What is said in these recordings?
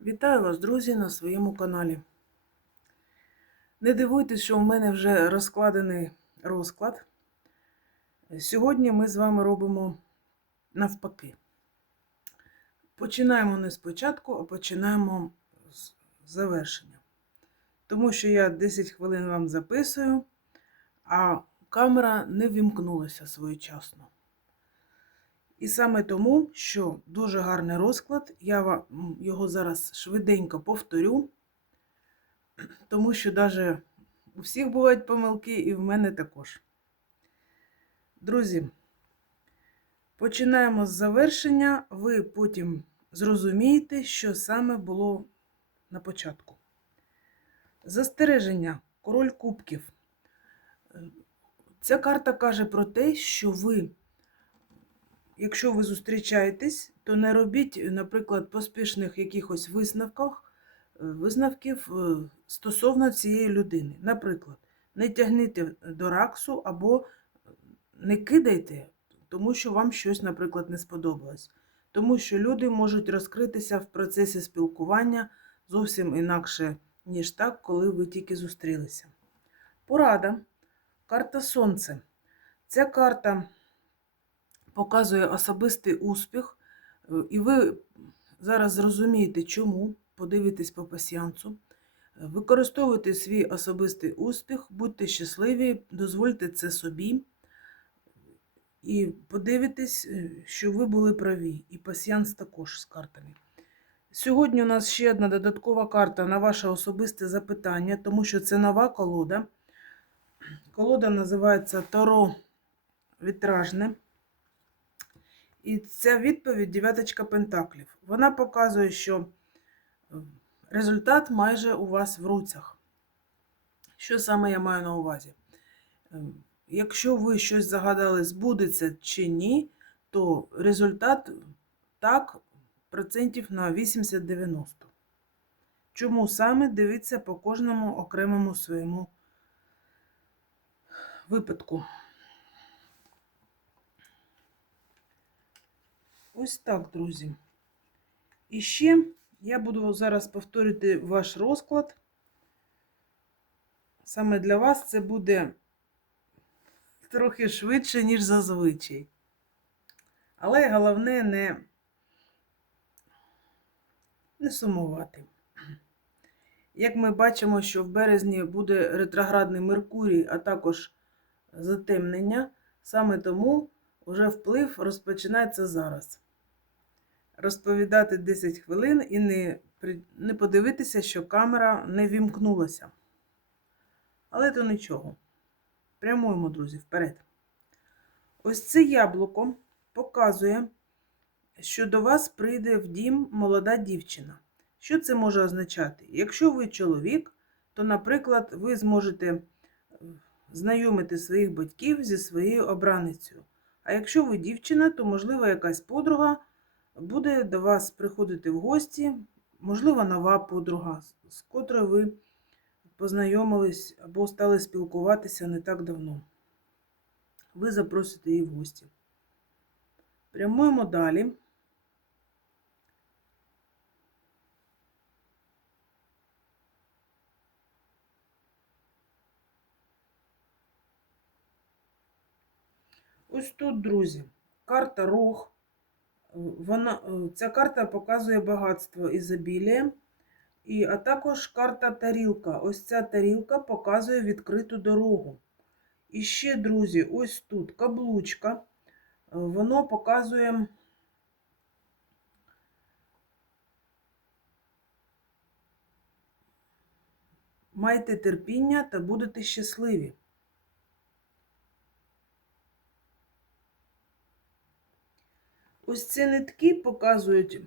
Вітаю вас, друзі, на своєму каналі. Не дивуйтесь, що в мене вже розкладений розклад. Сьогодні ми з вами робимо навпаки. Починаємо не спочатку, а починаємо з завершення. Тому що я 10 хвилин вам записую, а камера не вімкнулася своєчасно. І саме тому, що дуже гарний розклад, я вам його зараз швиденько повторю, тому що навіть у всіх бувають помилки, і в мене також. Друзі, починаємо з завершення. Ви потім зрозумієте, що саме було на початку. Застереження, король кубків. Ця карта каже про те, що ви якщо ви зустрічаєтесь, то не робіть, наприклад, поспішних якихось висновках, висновків е, стосовно цієї людини. Наприклад, не тягніть до раксу або не кидайте, тому що вам щось, наприклад, не сподобалось. Тому що люди можуть розкритися в процесі спілкування зовсім інакше, ніж так, коли ви тільки зустрілися. Порада. Карта Сонце. Ця карта показує особистий успіх, е, і ви зараз зрозумієте, чому, подивитесь по пасіянцу. Використовуйте свій особистий успіх, будьте щасливі, дозвольте це собі. І подивитесь, е, що ви були праві, і пасіянс також з картами. Сьогодні у нас ще одна додаткова карта на ваше особисте запитання, тому що це нова колода. Колода називається Таро Вітражне. І ця відповідь дев'яточка пентаклів. Вона показує, що е, результат майже у вас в руцях. Що саме я маю на увазі? Е, якщо ви щось загадали, збудеться чи ні, то результат так, процентів на 80-90. Чому саме дивіться по кожному окремому своєму випадку? Ось так, друзі. І ще я буду зараз повторити ваш розклад. Саме для вас це буде трохи швидше, ніж зазвичай. Але головне не, не сумувати. Як ми бачимо, що в березні буде ретроградний Меркурій, а також затемнення, саме тому вже вплив розпочинається зараз розповідати 10 хвилин і не, не подивитися, що камера не вімкнулася. Але то нічого. Прямуємо, друзі, вперед. Ось це яблуко показує, що до вас прийде в дім молода дівчина. Що це може означати? Якщо ви чоловік, то, наприклад, ви зможете е, знайомити своїх батьків зі своєю обраницею. А якщо ви дівчина, то, можливо, якась подруга буде до вас приходити в гості, можливо, нова подруга, з котрою ви познайомились або стали спілкуватися не так давно. Ви запросите її в гості. Прямуємо далі. Ось тут, друзі, карта рог. Вона, е, Ця карта показує багатство ізобілія, і, а також карта тарілка. Ось ця тарілка показує відкриту дорогу. І ще, друзі, ось тут каблучка. Е, воно показує. Майте терпіння та будете щасливі. Ось ці нитки показують,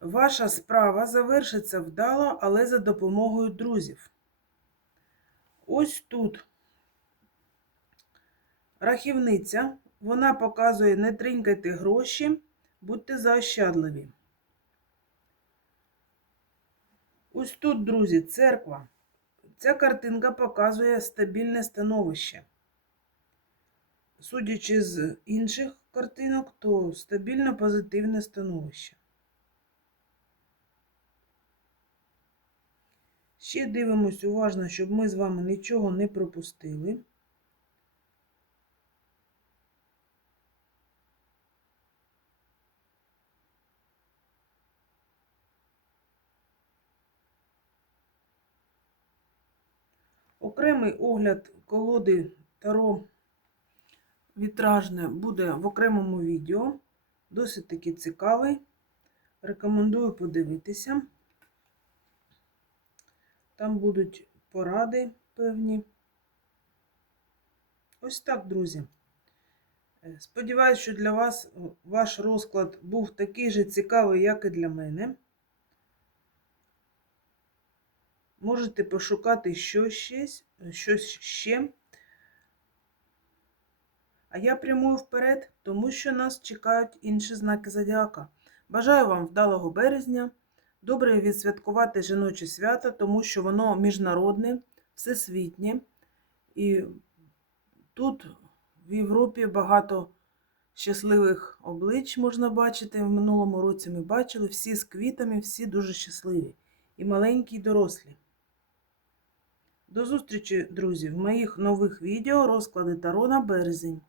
ваша справа завершиться вдало, але за допомогою друзів. Ось тут рахівниця, вона показує не тринькайте гроші, будьте заощадливі. Ось тут, друзі, церква. Ця картинка показує стабільне становище. Судячи з інших картинок, то стабільно позитивне становище. Ще дивимось уважно, щоб ми з вами нічого не пропустили. Окремий огляд колоди Таро вітражне буде в окремому відео. Досить таки цікавий. Рекомендую подивитися. Там будуть поради певні. Ось так, друзі. Е, Сподіваюсь, що для вас е, ваш розклад був такий же цікавий, як і для мене. Можете пошукати щось, щось, щось ще. А я прямую вперед, тому що нас чекають інші знаки зодіака. Бажаю вам вдалого березня, добре відсвяткувати жіноче свято, тому що воно міжнародне, всесвітнє. І тут в Європі багато щасливих облич можна бачити. В минулому році ми бачили всі з квітами, всі дуже щасливі. І маленькі, і дорослі. До зустрічі, друзі, в моїх нових відео розклади Таро на березень.